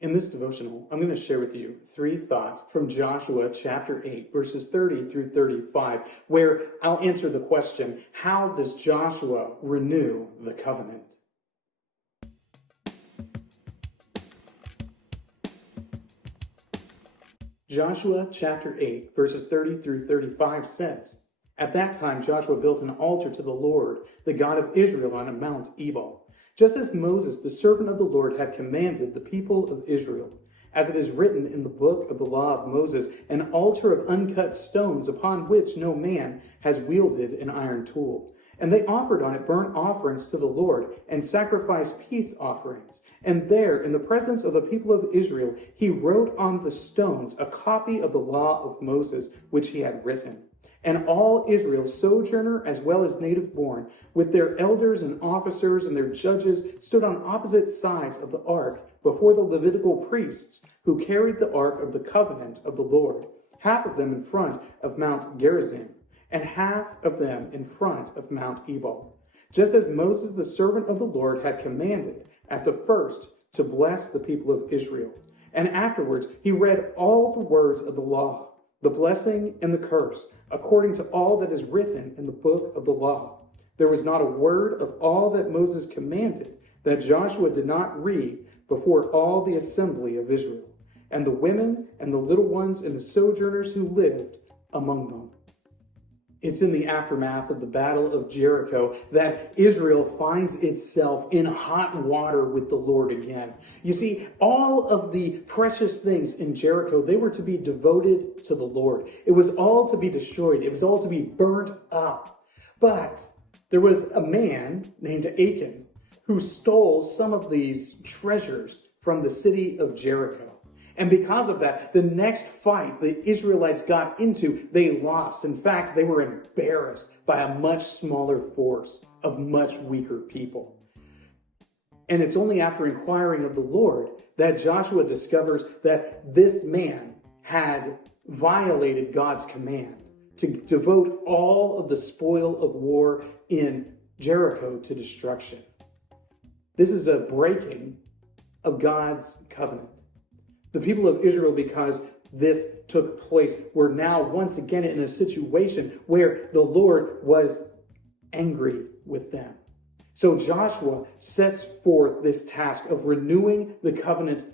In this devotional, I'm going to share with you 3 thoughts from Joshua chapter 8, verses 30 through 35, where I'll answer the question, how does Joshua renew the covenant? Joshua chapter 8, verses 30 through 35 says, "At that time Joshua built an altar to the Lord, the God of Israel, on Mount Ebal, just as Moses, the servant of the Lord, had commanded the people of Israel. As it is written in the book of the law of Moses, an altar of uncut stones upon which no man has wielded an iron tool. And they offered on it burnt offerings to the Lord and sacrificed peace offerings. And there, in the presence of the people of Israel, he wrote on the stones a copy of the law of Moses, which he had written. And all Israel, sojourner as well as native born, with their elders and officers and their judges, stood on opposite sides of the ark before the Levitical priests who carried the ark of the covenant of the Lord, half of them in front of Mount Gerizim, and half of them in front of Mount Ebal, just as Moses, the servant of the Lord, had commanded at the first to bless the people of Israel. And afterwards he read all the words of the law, the blessing and the curse, according to all that is written in the book of the law. There was not a word of all that Moses commanded that Joshua did not read before all the assembly of Israel, and the women and the little ones and the sojourners who lived among them." It's in the aftermath of the Battle of Jericho that Israel finds itself in hot water with the Lord again. You see, all of the precious things in Jericho, they were to be devoted to the Lord. It was all to be destroyed. It was all to be burnt up. But there was a man named Achan who stole some of these treasures from the city of Jericho. And because of that, the next fight the Israelites got into, they lost. In fact, they were embarrassed by a much smaller force of much weaker people. And it's only after inquiring of the Lord that Joshua discovers that this man had violated God's command to devote all of the spoil of war in Jericho to destruction. This is a breaking of God's covenant. The people of Israel, because this took place, were now once again in a situation where the Lord was angry with them. So Joshua sets forth this task of renewing the covenant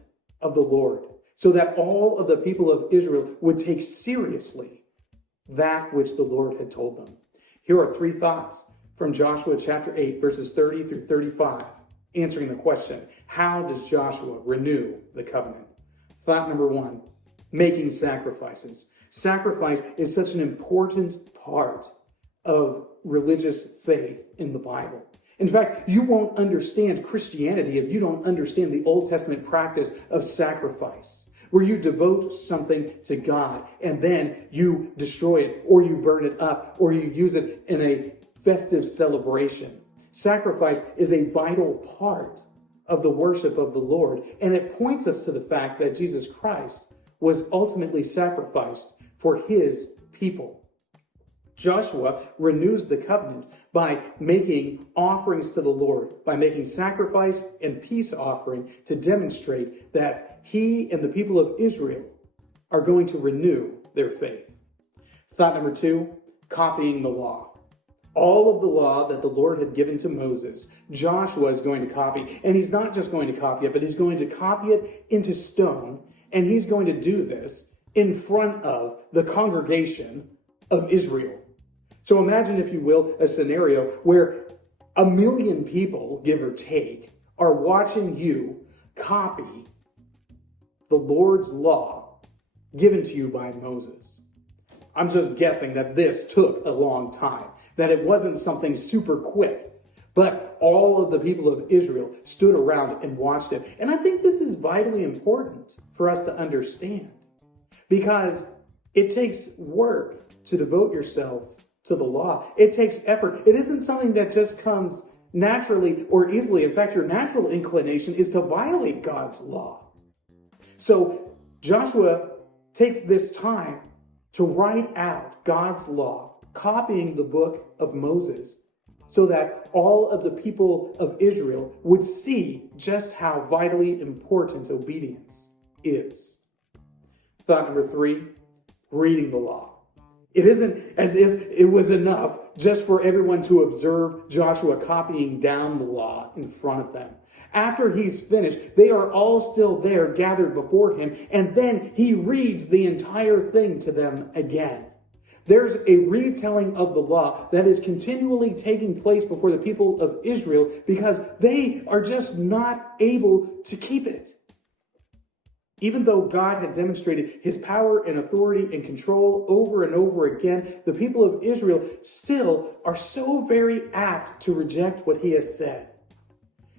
of the Lord so that all of the people of Israel would take seriously that which the Lord had told them. Here are 3 thoughts from Joshua chapter 8, verses 30 through 35, answering the question, how does Joshua renew the covenant? Thought number 1, making sacrifices. Sacrifice is such an important part of religious faith in the Bible. In fact, you won't understand Christianity if you don't understand the Old Testament practice of sacrifice, where you devote something to God and then you destroy it, or you burn it up, or you use it in a festive celebration. Sacrifice is a vital part of the worship of the Lord. And it points us to the fact that Jesus Christ was ultimately sacrificed for his people. Joshua renews the covenant by making offerings to the Lord, by making sacrifice and peace offering to demonstrate that he and the people of Israel are going to renew their faith. Thought number 2, copying the law. All of the law that the Lord had given to Moses, Joshua is going to copy. And he's not just going to copy it, but he's going to copy it into stone. And he's going to do this in front of the congregation of Israel. So imagine, if you will, a scenario where 1 million people, give or take, are watching you copy the Lord's law given to you by Moses. I'm just guessing that this took a long time, that it wasn't something super quick, but all of the people of Israel stood around and watched it. And I think this is vitally important for us to understand, because it takes work to devote yourself to the law. It takes effort. It isn't something that just comes naturally or easily. In fact, your natural inclination is to violate God's law. So Joshua takes this time to write out God's law, copying the book of Moses so that all of the people of Israel would see just how vitally important obedience is. Thought number 3, reading the law. It isn't as if it was enough just for everyone to observe Joshua copying down the law in front of them. After he's finished, they are all still there gathered before him, and then he reads the entire thing to them again. There's a retelling of the law that is continually taking place before the people of Israel because they are just not able to keep it. Even though God had demonstrated his power and authority and control over and over again, the people of Israel still are so very apt to reject what he has said.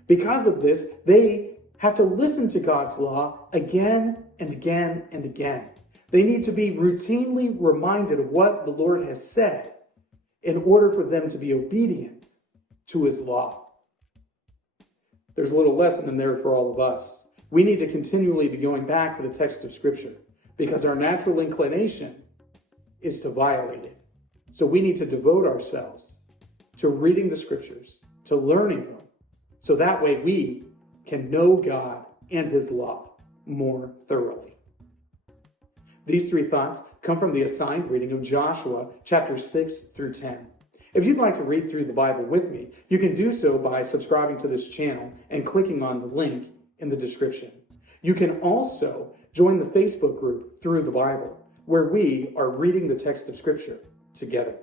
Because of this, they have to listen to God's law again and again and again. They need to be routinely reminded of what the Lord has said in order for them to be obedient to his law. There's a little lesson in there for all of us. We need to continually be going back to the text of Scripture because our natural inclination is to violate it. So we need to devote ourselves to reading the Scriptures, to learning them, so that way we can know God and his law more thoroughly. These 3 thoughts come from the assigned reading of Joshua chapters 6 through 10. If you'd like to read through the Bible with me, you can do so by subscribing to this channel and clicking on the link in the description. You can also join the Facebook group Through the Bible, where we are reading the text of Scripture together.